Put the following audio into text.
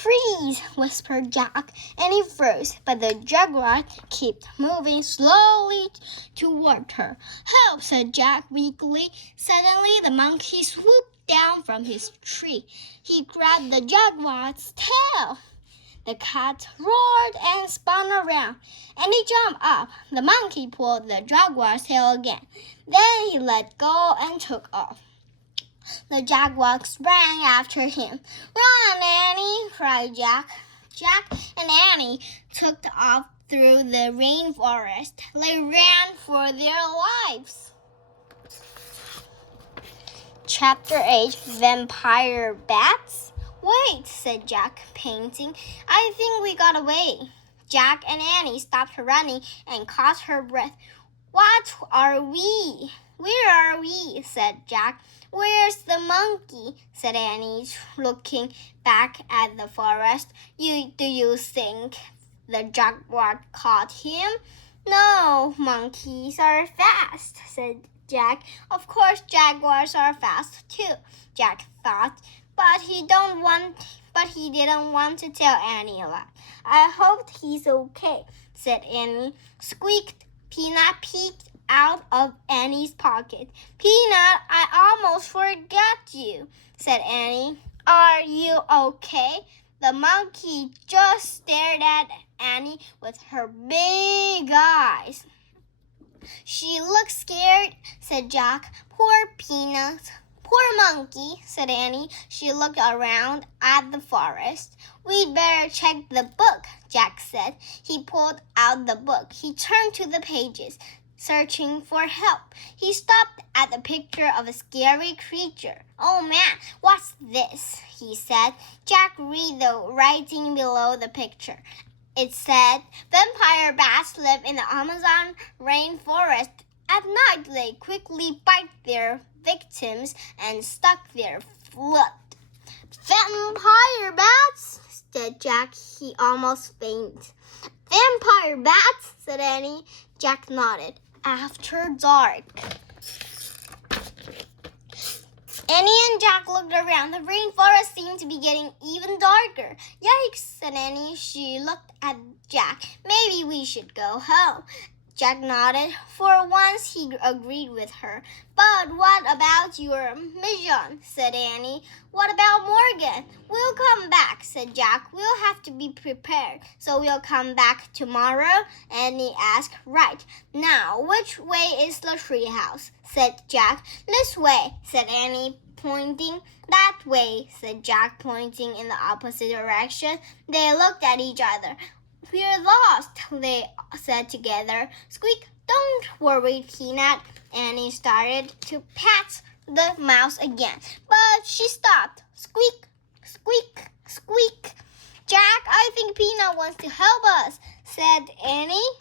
"Freeze!" whispered Jack, and he froze, but the jaguar kept moving slowly toward her. "Help!" said Jack weakly. Suddenly, the monkey swooped down from his tree. He grabbed the jaguar's tail. The cat roared and spun around, and he jumped up. The monkey pulled the jaguar's tail again. Then he let go and took off. The jaguar sprang after him. "Run, Annie!" cried Jack. Jack and Annie took off through the rainforest. They ran for their lives. Chapter 8, Vampire Bats. "Wait," said Jack, panting. "I think we got away." Jack and Annie stopped running and caught her breath. "What are we? Where are we?" said Jack. "Where's the monkey?" said Annie, looking back at the forest. Do you think the jaguar caught him?" "No, monkeys are fast," said Jack. "Of course jaguars are fast too," Jack thought, but he didn't want to tell Annie a lie. "I hope he's okay," said Annie. Squeaked. Peanut peeked out of Annie's pocket. "Peanut, I almost forgot you," said Annie. "Are you okay?" The monkey just stared at Annie with her big eyes. "She looks scared," said Jack. "Poor Peanut." "Poor monkey," said Annie. She looked around at the forest. "We'd better check the book," Jack said. He pulled out the book. He turned to the pages, searching for help. He stopped at the picture of a scary creature. "Oh man, what's this?" he said. Jack read the writing below the picture. It said, "Vampire bats live in the Amazon rainforest. At night, they quickly bite their victims and suck their blood." "Vampire bats?" said Jack. He almost fainted. "Vampire bats?" said Annie. Jack nodded. After dark. Annie and Jack looked around. The rainforest seemed to be getting even darker. "Yikes," said Annie. She looked at Jack. "Maybe we should go home." Jack nodded. For once he agreed with her. "But what about your mission?" said Annie. "What about Morgan?" "We'll come back," said Jack. "We'll have to be prepared." "So we'll come back tomorrow?" Annie asked. "Right. Now, which way is the treehouse?" said Jack. "This way," said Annie, pointing. "That way," said Jack, pointing in the opposite direction. They looked at each other. "We're lost," they said together. "Squeak, don't worry, Peanut." Annie started to pat the mouse again, but she stopped. "Squeak, squeak, squeak." "Jack, I think Peanut wants to help us," said Annie.